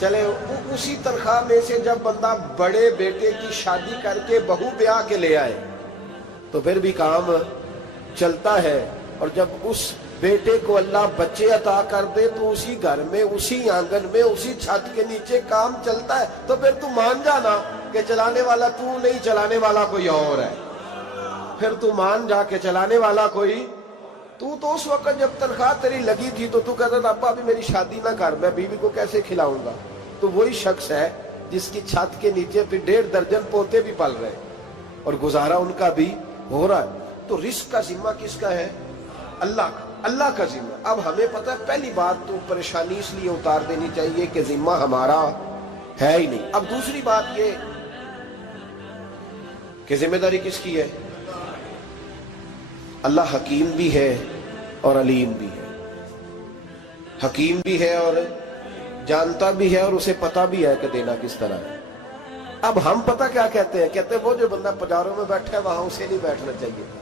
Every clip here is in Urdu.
چلے اسی تنخواہ میں سے جب بندہ بڑے بیٹے کی شادی کر کے بہو بیاہ کے لے آئے تو پھر بھی کام چلتا ہے، اور جب اس بیٹے کو اللہ بچے عطا کر دے تو اسی گھر میں، اسی آنگن میں، اسی چھت کے نیچے کام چلتا ہے۔ تو پھر تو مان جانا کہ چلانے والا تو نہیں، چلانے والا کوئی اور ہے۔ پھر تو مان جا کے چلانے والا کوئی تو اس وقت جب تنخواہ تیری لگی تھی تو کہتا تھا ابا ابھی میری شادی نہ کر، میں بیوی کو کیسے کھلاؤں گا؟ تو وہی شخص ہے جس کی چھت کے نیچے پھر 1.5 درجن پوتے بھی پل رہے اور گزارا ان کا بھی ہو رہا ہے۔ تو رزق کا ذمہ کس کا ہے؟ اللہ کا، اللہ کا ذمہ۔ اب ہمیں پتہ ہے پہلی بات تو پریشانی اس لیے اتار دینی چاہیے کہ ذمہ ہمارا ہے ہی نہیں۔ اب دوسری بات یہ کہ ذمہ داری کس کی ہے؟ اللہ حکیم بھی ہے اور علیم بھی ہے، حکیم بھی ہے اور جانتا بھی ہے اور اسے پتہ بھی ہے کہ دینا کس طرح ہے۔ اب ہم پتہ کیا کہتے ہیں؟ کہتے ہیں وہ جو بندہ پجاروں میں بیٹھا ہے وہاں اسے نہیں بیٹھنا چاہیے تھا،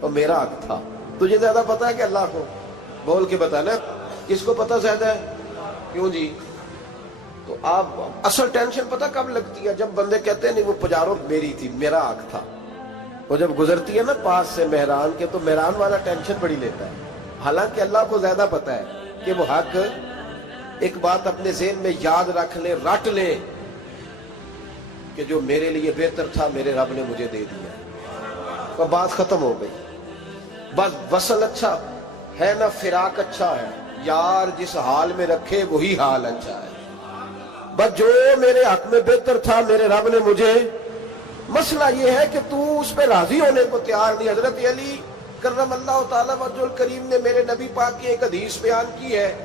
اور میرا حق تھا۔ تجھے زیادہ پتہ ہے کہ اللہ کو؟ بول کے بتانا کس کو پتہ زیادہ ہے؟ کیوں جی؟ تو آپ اصل ٹینشن پتہ کب لگتی ہے؟ جب بندے کہتے ہیں نہیں وہ پجاروں میری تھی، میرا حق تھا۔ وہ جب گزرتی ہے نا پاس سے مہران کے تو مہران والا ٹینشن بڑی لیتا ہے، حالانکہ اللہ کو زیادہ پتہ ہے کہ وہ حق۔ ایک بات اپنے ذہن میں یاد رکھ لیں، رٹ لیں کہ جو میرے لیے بہتر تھا میرے رب نے مجھے دے دیا، تو بات ختم ہو گئی۔ بس وصل اچھا ہے نہ فراق اچھا ہے، یار جس حال میں رکھے وہی حال اچھا ہے۔ بس جو میرے حق میں بہتر تھا میرے رب نے مجھے، مسئلہ یہ ہے کہ تو اس پہ راضی ہونے کو تیار نہیں۔ حضرت علی کرم اللہ تعالیٰ وجہ الکریم نے میرے نبی پاک کی ایک حدیث بیان کی ہے،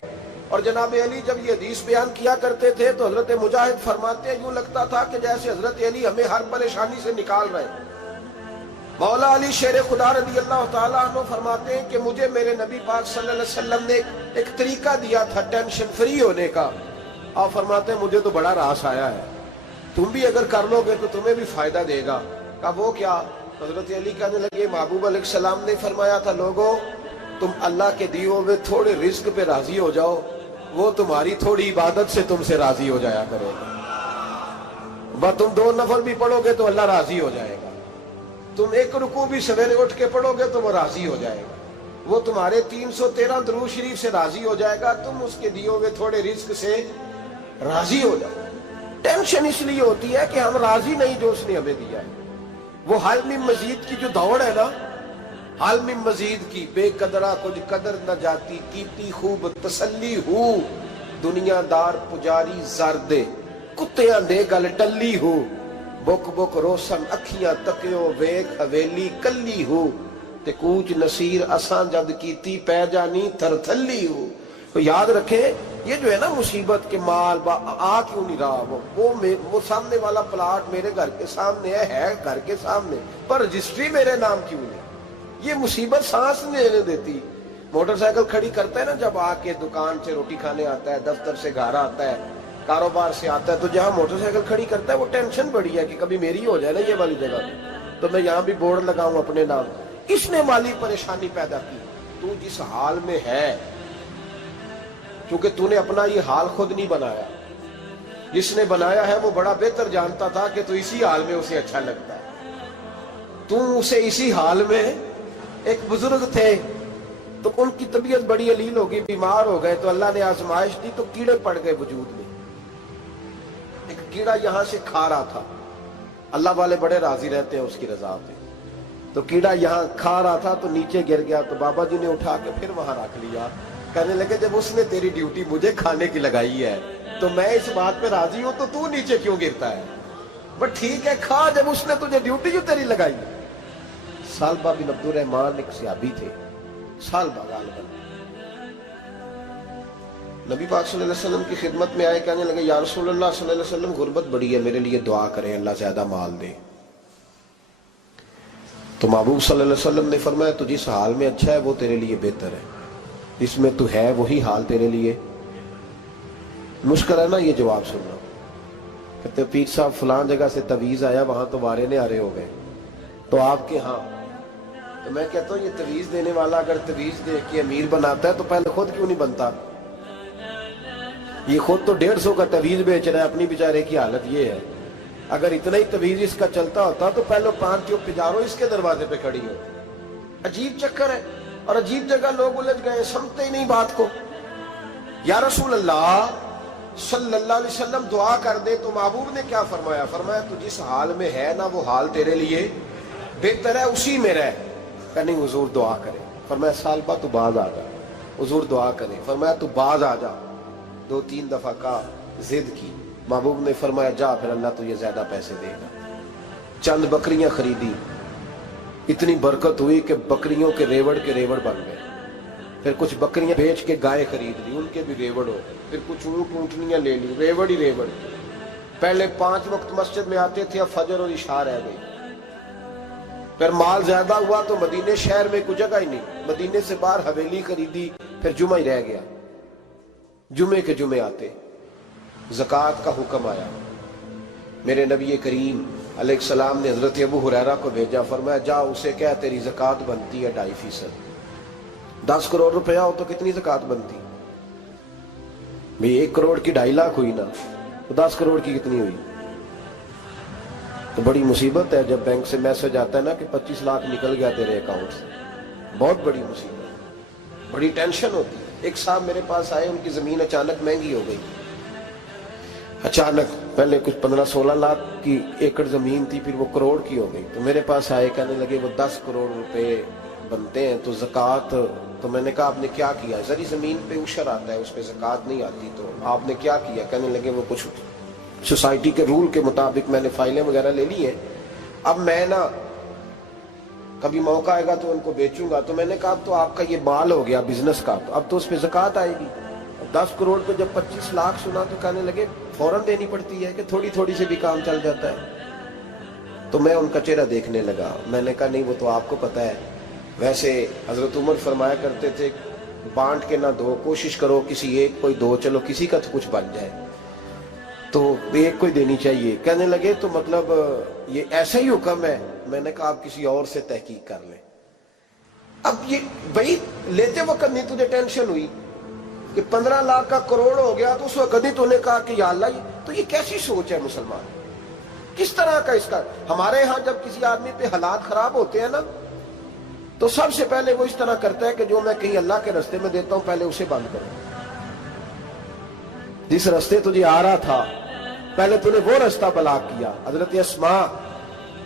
اور جناب علی جب یہ حدیث بیان کیا کرتے تھے تو حضرت مجاہد فرماتے ہیں یوں لگتا تھا کہ جیسے حضرت علی ہمیں ہر پریشانی سے نکال رہے ہیں۔ مولا علی شیر خدا رضی اللہ تعالیٰ عنہ فرماتے ہیں کہ مجھے میرے نبی پاک صلی اللہ علیہ وسلم نے ایک طریقہ دیا تھا ٹینشن فری ہونے کا۔ آپ فرماتے ہیں مجھے تو بڑا راس آیا ہے، تم بھی اگر کر لو گے تو تمہیں بھی فائدہ دے گا۔ کہا وہ کیا؟ حضرت علی کہنے لگے محبوب علیہ السلام نے فرمایا تھا لوگوں تم اللہ کے دیے ہوئے تھوڑے رزق پہ راضی ہو جاؤ، وہ تمہاری تھوڑی عبادت سے تم سے راضی ہو جایا کرے گا۔ بس تم 2 نفل بھی پڑھو گے تو اللہ راضی ہو جائے گا، تم 1 رکوع بھی سویرے اٹھ کے پڑھو گے تو وہ راضی ہو جائے گا، وہ تمہارے 313 درود شریف سے راضی ہو جائے گا، تم اس کے دیے ہوئے تھوڑے رزق سے راضی ہو جاؤ۔ ٹینشن اس لیے ہوتی ہے کہ ہم راضی نہیں جو اس نے ہمیں دیا ہے۔ وہ حال میں مزید کی جو دوڑ ہے نا، حال میں مزید کی، بے قدرہ کچھ قدر نہ جاتی، کیتی خوب تسلی ہو، دنیا دار پجاری زردے، کتیاں دے گل ٹلی ہو، بک بک روشن اکھیاں تکیو ویک حویلی کلی ہو، تے کوچ نصیر اساں جد کیتی پہ جانی تھر تھلی ہو۔ تو یاد رکھیں یہ جو ہے نا مصیبت کے مال آ کیوں نہیں رہا، وہ سامنے والا پلاٹ میرے گھر کے سامنے ہے گھر کے سامنے، پر رجسٹری میرے نام کیوں نہیں؟ یہ مصیبت سانس نہیں لینے دیتی۔ موٹر سائیکل کھڑی کرتا ہے نا جب آ کے دکان سے روٹی کھانے آتا ہے، دفتر سے گھر آتا ہے، کاروبار سے آتا ہے، تو جہاں موٹر سائیکل کھڑی کرتا ہے وہ ٹینشن بڑی ہے کہ کبھی میری ہو جائے نا یہ والی جگہ تو میں یہاں بھی بورڈ لگاؤں اپنے نام۔ اس نے مالی پریشانی پیدا کی۔ تو جس حال میں ہے، کیونکہ تو نے اپنا یہ حال خود نہیں بنایا، جس نے بنایا ہے وہ بڑا بہتر جانتا تھا کہ تو اسی حال میں اسے اچھا لگتا ہے۔ تو اسے اسی حال میں، ایک بزرگ تھے تو ان کی طبیعت بڑی علیل ہو گئی، بیمار ہو گئے، تو اللہ نے آزمائش دی تو کیڑے پڑ گئے وجود میں۔ ایک کیڑا یہاں سے کھا رہا تھا، اللہ والے بڑے راضی رہتے ہیں اس کی رضا پہ، تو کیڑا یہاں کھا رہا تھا تو نیچے گر گیا، تو بابا جی نے اٹھا کے پھر وہاں رکھ لیا، کہنے لگے جب اس نے تیری ڈیوٹی مجھے کھانے کی لگائی ہے تو میں اس بات پہ راضی ہوں، تو نیچے کیوں گرتا ہے؟ بس ٹھیک ہے کھا، جب اس نے تجھے ڈیوٹی جو تیری لگائی ہے۔ سالبہ بن عبد الرحمن ایک صحابی تھے، سالبہ غالباً نبی پاک صلی اللہ علیہ وسلم کی خدمت میں آئے، کہنے لگے یا رسول اللہ صلی اللہ علیہ وسلم غربت بڑی ہے، میرے لیے دعا کریں اللہ زیادہ مال دے۔ تو محبوب صلی اللہ علیہ وسلم نے فرمایا تو جس حال میں اچھا ہے وہ تیرے لیے بہتر ہے، اس میں تو ہے وہی حال تیرے لیے۔ مشکل ہے نا یہ جواب سننا۔ کہتے پیر صاحب فلان جگہ سے تویز آیا، وہاں تو وارے نے آرے ہو گئے، تو آپ کے ہاں؟ تو میں کہتا ہوں یہ تویز دینے والا اگر تویز دے کے امیر بناتا ہے تو پہلے خود کیوں نہیں بنتا؟ یہ خود تو 150 کا تویز بیچ رہا ہے، اپنی بیچارے کی حالت یہ ہے۔ اگر اتنا ہی تویز اس کا چلتا ہوتا تو پہلے 5 جو پجاروں اس کے دروازے پہ کھڑی ہوتی۔ عجیب چکر ہے اور عجیب جگہ لوگ الجھ گئے، سمجھتے ہی نہیں بات کو۔ یا رسول اللہ صلی اللہ علیہ وسلم دعا کر دے تو محبوب نے کیا فرمایا؟ فرمایا تو جس حال میں ہے نا وہ حال تیرے لیے بہتر ہے، اسی میں رہ۔ کہ نہیں حضور دعا کرے۔ فرمایا سال بعد تو باز آ جا۔ حضور دعا کرے۔ فرمایا تو باز آ جا۔ 2-3 دفعہ کا ضد کی، محبوب نے فرمایا جا پھر اللہ تجھے زیادہ پیسے دے گا۔ چند بکریاں خریدی، اتنی برکت ہوئی کہ بکریوں کے ریوڑ بن گئے۔ پھر کچھ بکریاں بیچ کے گائے خرید لی، ان کے بھی ریوڑ ہو۔ پھر کچھ اونٹ اونٹنیاں لے لی، ریوڑ ہی ریوڑ۔ پہلے 5 وقت مسجد میں آتے تھے، اب فجر اور عشاء رہ گئی۔ پھر مال زیادہ ہوا تو مدینے شہر میں کوئی جگہ ہی نہیں، مدینے سے باہر حویلی خریدی، پھر جمعہ ہی رہ گیا۔ جمعے کے جمعے آتے، زکوٰۃ کا حکم آیا۔ میرے نبی کریم علیہ السلام نے حضرت ابو ہریرہ کو بھیجا، فرمایا جا اسے کہہ تیری زکوٰۃ بنتی ہے 2.5%۔ 10 کروڑ روپیہ ہو تو کتنی زکوٰۃ بنتی؟ بھئی 1 کروڑ کی 2.5 لاکھ ہوئی نا، تو 10 کروڑ کی کتنی ہوئی؟ تو بڑی مصیبت ہے جب بینک سے میسج آتا ہے نا کہ 25 لاکھ نکل گیا تیرے اکاؤنٹ سے۔ بہت بڑی مصیبت، بڑی ٹینشن ہوتی ہے۔ ایک صاحب میرے پاس آئے، ان کی زمین اچانک مہنگی ہو گئی۔ اچانک پہلے کچھ 15-16 لاکھ کی ایکڑ زمین تھی، پھر وہ کروڑ کی ہو گئی۔ تو میرے پاس آئے، کہنے لگے وہ 10 کروڑ روپے بنتے ہیں تو زکوٰۃ، تو میں نے کہا آپ نے کیا کیا؟ ذری زمین پہ عشر آتا ہے، اس پہ زکوٰۃ نہیں آتی، تو آپ نے کیا کیا؟ کہنے لگے وہ کچھ سوسائٹی کے رول کے مطابق میں نے فائلیں وغیرہ لے لی ہیں، اب میں نا کبھی موقع آئے گا تو ان کو بیچوں گا۔ تو میں نے کہا اب تو آپ کا یہ مال ہو گیا بزنس کا، تو اب تو اس پہ زکوٰۃ آئے گی۔ 10 کروڑ پہ جب 25 لاکھ سنا تو کہنے لگے فوراً دینی پڑتی ہے کہ تھوڑی تھوڑی سے بھی کام چل جاتا ہے؟ تو میں ان کا چہرہ دیکھنے لگا، میں نے کہا نہیں وہ تو آپ کو پتہ ہے، ویسے حضرت عمر فرمایا کرتے تھے بانٹ کے نہ دو، کوشش کرو کسی ایک کو ہی دو، چلو کسی کا تو کچھ بن جائے، تو ایک کو ہی دینی چاہیے۔ کہنے لگے تو مطلب یہ ایسا ہی حکم ہے؟ میں نے کہا آپ کسی اور سے تحقیق کر لیں۔ اب یہ بھائی لیتے وقت نہیں تجھے ٹینشن ہوئی کہ 15 لاکھ کا کروڑ ہو گیا، تو اس وقت نہیں تو نے کہا کہ یا اللہ، تو یہ کیسی سوچ ہے مسلمان؟ کس طرح کا اس کا؟ ہمارے ہاں جب کسی آدمی پہ حالات خراب ہوتے ہیں نا تو سب سے پہلے وہ اس طرح کرتا ہے کہ جو میں کہیں اللہ کے رستے میں دیتا ہوں پہلے اسے بند کرو۔ جس رستے تجھے آ رہا تھا پہلے تو نے وہ رستہ بلاک کیا۔ حضرت اسماء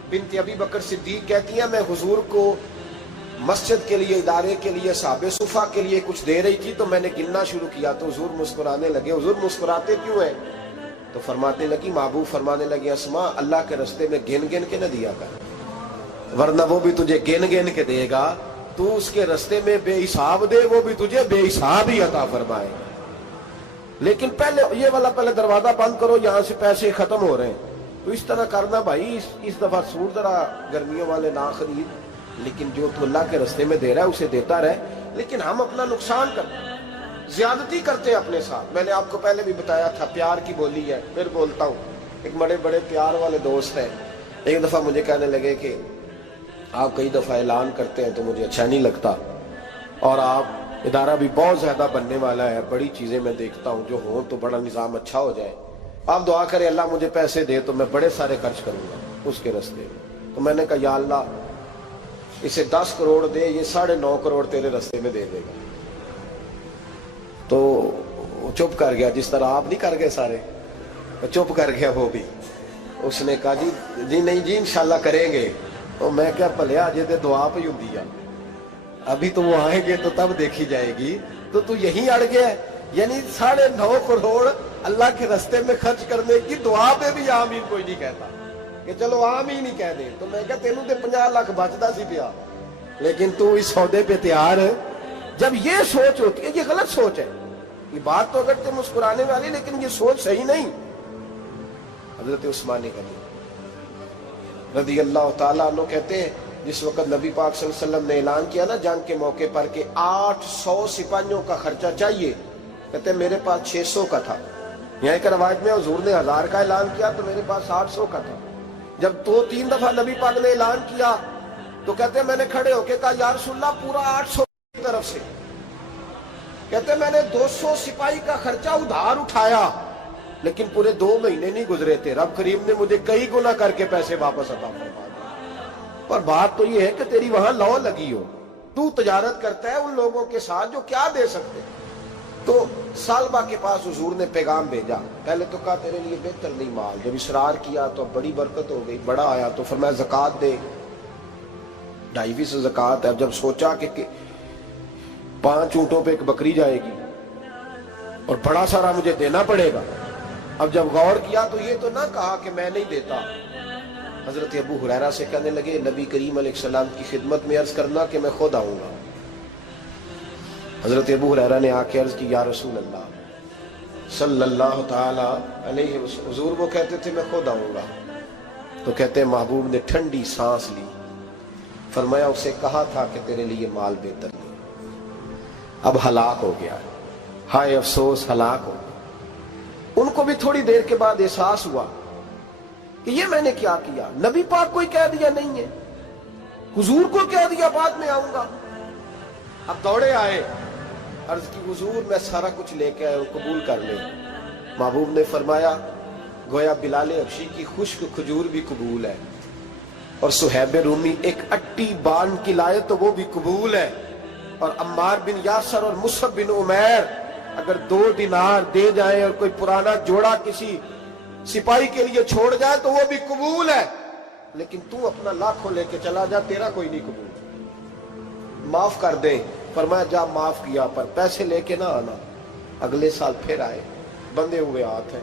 بنت ابی بکر صدیق کہتی ہیں میں حضور کو مسجد کے لیے، ادارے کے لیے، صحابہ صفہ کے لیے کچھ دے رہی تھی، تو میں نے گننا شروع کیا تو حضور مسکرانے لگے۔ حضور مسکراتے کیوں ہیں؟ تو فرمانے لگی، محبوب فرمانے لگے اسماء اللہ کے رستے میں گن گن کے نہ دیا کر، ورنہ وہ بھی تجھے گن گن کے دے گا۔ تو اس کے رستے میں بے حساب دے، وہ بھی تجھے بے حساب ہی عطا فرمائے۔ لیکن پہلے یہ والا پہلے دروازہ بند کرو، یہاں سے پیسے ختم ہو رہے ہیں۔ تو اس طرح کرنا بھائی، اس دفعہ سور ذرا گرمیوں والے نہ خرید، لیکن جو تو اللہ کے رستے میں دے رہا ہے اسے دیتا رہے۔ لیکن ہم اپنا نقصان کرتے ہیں، زیادتی کرتے ہیں اپنے ساتھ۔ میں نے آپ کو پہلے بھی بتایا تھا پیار کی بولی ہے، پھر بولتا ہوں۔ ایک بڑے بڑے پیار والے دوست ہیں، ایک دفعہ مجھے کہنے لگے کہ آپ کئی دفعہ اعلان کرتے ہیں تو مجھے اچھا نہیں لگتا، اور آپ ادارہ بھی بہت زیادہ بننے والا ہے، بڑی چیزیں میں دیکھتا ہوں جو ہوں تو بڑا نظام اچھا ہو جائے، آپ دعا کریں اللہ مجھے پیسے دے تو میں بڑے سارے خرچ کروں گا اس کے رستے میں۔ تو میں نے کہا یا اللہ اسے 10 کروڑ دے، یہ 9.5 کروڑ تیرے رستے میں دے دے گا۔ تو وہ چپ کر گیا، جس طرح آپ نہیں کر گئے سارے، چپ کر گیا وہ بھی۔ اس نے کہا جی نہیں جی انشاءاللہ کریں گے۔ تو میں کیا بھلے آجے تے دعا پہ ہوں دیا، ابھی تو وہ آئیں گے تو تب دیکھی جائے گی، تو یہیں اڑ گیا ہے۔ یعنی 9.5 کروڑ اللہ کے رستے میں خرچ کرنے کی دعا پہ بھی آمین کوئی نہیں کہتا کہ چلو آمین ہی کہہ دیں۔ تو میں کہا تینوں تے 50 لاکھ بچتا سی پیا، لیکن تو اس سودے پہ تیار ہے۔ جب یہ سوچ ہوتی ہے، یہ غلط سوچ ہے، یہ بات تو اگر تے مسکرانے والی، لیکن یہ سوچ صحیح نہیں۔ حضرت عثمان غنی رضی اللہ تعالیٰ عنہ کہتے ہیں جس وقت نبی پاک صلی اللہ علیہ وسلم نے اعلان کیا نا جنگ کے موقع پر کہ 800 سپاہیوں کا خرچہ چاہیے، کہتے ہیں میرے پاس 600 کا تھا۔ یہاں ایک روایت میں حضور نے 1000 کا اعلان کیا تو میرے پاس 800 کا تھا۔ جب 2-3 دفعہ نبی پاک نے اعلان کیا تو کہتے ہیں میں نے کھڑے ہو کے کہا یا رسول اللہ پورا 800 کی طرف سے۔ کہتے میں نے 200 سپاہی کا خرچہ ادھار اٹھایا لیکن پورے 2 مہینے نہیں گزرے تھے، رب کریم نے مجھے کئی گنا کر کے پیسے واپس عطا فرما دیے۔ پر بات تو یہ ہے کہ تیری وہاں لو لگی ہو، تو تجارت کرتا ہے ان لوگوں کے ساتھ جو کیا دے سکتے۔ تو سالبہ کے پاس حضور نے پیغام بھیجا، پہلے تو کہا تیرے لیے بہتر نہیں مال، جب اصرار کیا تو بڑی برکت ہو گئی، بڑا آیا تو فرمایا زکوٰۃ دے، 2.5% زکوٰۃ ہے۔ اب جب سوچا کہ 5 اونٹوں پہ ایک بکری جائے گی اور بڑا سارا مجھے دینا پڑے گا، اب جب غور کیا تو یہ تو نہ کہا کہ میں نہیں دیتا۔ حضرت ابو ہریرہ سے کہنے لگے نبی کریم علیہ السلام کی خدمت میں عرض کرنا کہ میں خود آؤں گا۔ حضرت ابو ہریرہ نے آ کے عرض کی یا رسول اللہ صلی اللہ تعالی علیہ وسلم، حضور وہ کہتے تھے میں خود آؤں گا، تو کہتے ہیں محبوب نے ٹھنڈی سانس لی، فرمایا اسے کہا تھا کہ تیرے لیے مال بہتر نہیں، اب ہلاک ہو گیا، ہائے افسوس ہلاک ہو گیا۔ ان کو بھی تھوڑی دیر کے بعد احساس ہوا کہ یہ میں نے کیا کیا، نبی پاک کوئی کہہ دیا نہیں ہے، حضور کو کہہ دیا بعد میں آؤں گا۔ اب دوڑے آئے، عرض کی حضور میں سارا کچھ لے کے آئے ہوں، قبول کر لیں۔ محبوب نے فرمایا گویا بلال حبشی کی خشک کھجور بھی قبول ہے، اور صہیب رومی ایک اٹی بان کی لائے تو وہ بھی قبول ہے، اور عمار بن یاسر اور مصعب بن عمیر اگر 2 دینار دے جائیں اور کوئی پرانا جوڑا کسی سپاہی کے لیے چھوڑ جائے تو وہ بھی قبول ہے، لیکن تو اپنا لاکھوں لے کے چلا جا، تیرا کوئی نہیں قبول، معاف کر دیں۔ فرمایا جا معاف کیا، پر پیسے لے کے نہ آنا۔ اگلے سال پھر آئے، بندے ہوئے ہاتھ ہیں،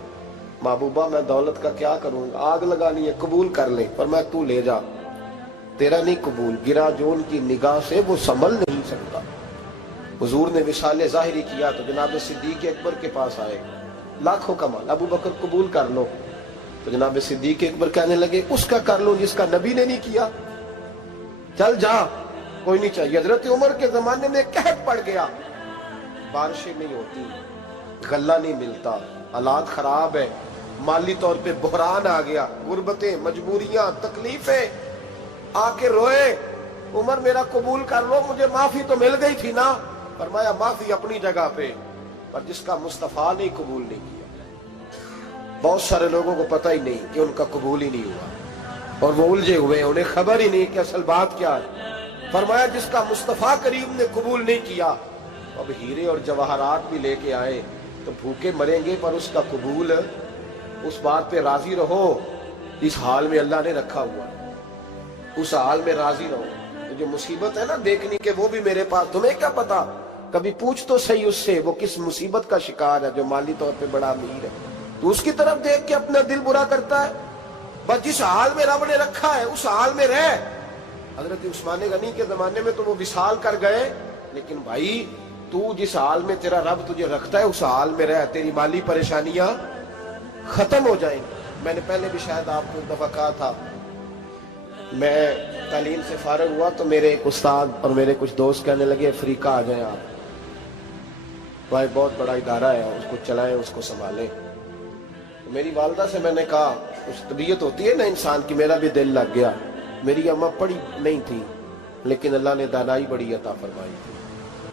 محبوبہ میں دولت کا کیا کروں گا، آگ لگانی ہے، قبول کر لیں۔ فرمایا تو لے جا، تیرا نہیں قبول، گرا جو ان کی نگاہ سے وہ سنبھل نہیں سکتا۔ حضور نے وصال ظاہری کیا تو جناب صدیق اکبر کے پاس آئے، لاکھوں کا مال، ابو بکر قبول کر لو، تو جناب صدیق اکبر کہنے لگے اس کا کر لو جس کا نبی نے نہیں کیا، چل جا کوئی نہیں چاہیے۔ حضرت عمر کے زمانے میں قحط پڑ گیا، بارشیں نہیں ہوتی، غلہ نہیں ملتا، حالات خراب ہے، مالی طور پہ بحران آ گیا، غربتیں، مجبوریاں، تکلیفیں، آ کے روئے، عمر میرا قبول کر لو، مجھے معافی تو مل گئی تھی نا۔ فرمایا معافی اپنی جگہ پہ، پر جس کا مصطفیٰ نے قبول نہیں کیا۔ بہت سارے لوگوں کو پتہ ہی نہیں کہ ان کا قبول ہی نہیں ہوا، اور وہ الجھے ہوئے، انہیں خبر ہی نہیں کہ اصل بات کیا ہے۔ فرمایا جس کا مصطفیٰ کریم نے قبول نہیں کیا، اب ہیرے اور جواہرات بھی لے کے آئے تو بھوکے مریں گے، پر اس کا قبول، اس بات پہ راضی رہو اس حال میں اللہ نے رکھا ہوا، اس حال میں راضی رہو۔ جو مصیبت ہے نا دیکھنی کہ وہ بھی میرے پاس، تمہیں کیا پتا، کبھی پوچھ تو صحیح اس سے وہ کس مصیبت کا شکار ہے، جو مالی طور پہ بڑا امیر ہے، تو اس کی طرف دیکھ کے اپنا دل برا کرتا ہے۔ بس جس حال میں رب نے رکھا ہے اس حال میں رہ۔ حضرت عثمان غنی کے زمانے میں تو وہ وصال کر گئے، لیکن بھائی تو جس حال میں تیرا رب تجھے رکھتا ہے اس حال میں رہ، تیری مالی پریشانیاں ختم ہو جائیں گی۔ میں نے پہلے بھی شاید آپ کو ایک دفعہ کہا تھا، میں تعلیم سے فارغ ہوا تو میرے ایک استاد اور میرے کچھ دوست کہنے لگے افریقہ آ جائیں آپ، وہ بہت بڑا ادارہ ہے، اس کو چلائیں، اس کو سنبھالیں۔ میری والدہ سے میں نے کہا، کچھ طبیعت ہوتی ہے نا انسان کی، میرا بھی دل لگ گیا۔ میری اماں پڑھی نہیں تھی لیکن اللہ نے دانائی بڑی عطا فرمائی تھی،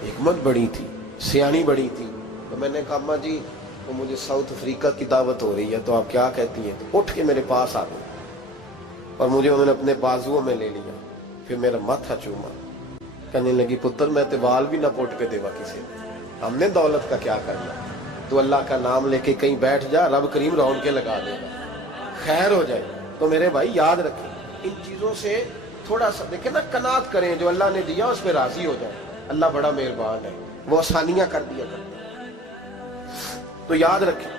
حکمت بڑی تھی، سیانی بڑی تھی۔ تو میں نے کہا اماں جی وہ مجھے ساؤتھ افریقہ کی دعوت ہو رہی ہے تو آپ کیا کہتی ہیں؟ تو اٹھ کے میرے پاس آ گئے اور مجھے انہوں نے اپنے بازوؤں میں لے لیا، پھر میرا ماتھا چوما، کہنے لگی پتر میں تے وال بھی نہ پوٹ کے دیوا کسی نے، ہم نے دولت کا کیا کرنا، تو اللہ کا نام لے کے کہیں بیٹھ جا، رب کریم رون کے لگا دے گا، خیر ہو جائے۔ تو میرے بھائی یاد رکھیں ان چیزوں سے تھوڑا سا دیکھیں نا، قناعت کریں، جو اللہ نے دیا اس پہ راضی ہو جائے، اللہ بڑا مہربان ہے، وہ آسانیاں کر دیا کرتا ہے۔ تو یاد رکھیں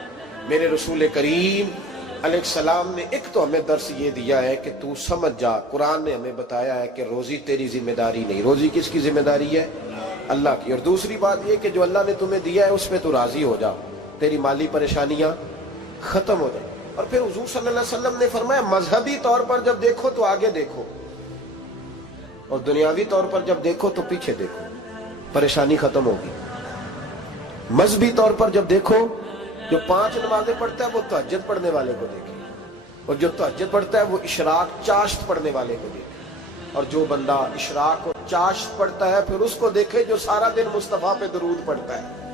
میرے رسول کریم علیہ السلام نے ایک تو ہمیں درس یہ دیا ہے کہ تو سمجھ جا، قرآن نے ہمیں بتایا ہے کہ روزی تیری ذمہ داری نہیں، روزی کس کی ذمہ داری ہے؟ اللہ کی۔ اور دوسری بات یہ کہ جو اللہ نے تمہیں دیا ہے اس پہ تو راضی ہو جا، تیری مالی پریشانیاں ختم ہو جائیں۔ اور پھر حضور صلی اللہ علیہ وسلم نے فرمایا مذہبی طور پر جب دیکھو تو آگے دیکھو، اور دنیاوی طور پر جب دیکھو تو پیچھے دیکھو، پریشانی ختم ہوگی۔ مذہبی طور پر جب دیکھو، جو 5 نمازیں پڑھتا ہے وہ تہجد پڑھنے والے کو دیکھے، اور جو تہجد پڑھتا ہے وہ اشراق چاشت پڑھنے والے کو دیکھے، اور جو بندہ اشراق اور چاشت پڑھتا ہے پھر اس کو دیکھے جو سارا دن مصطفیٰ پہ درود پڑھتا ہے۔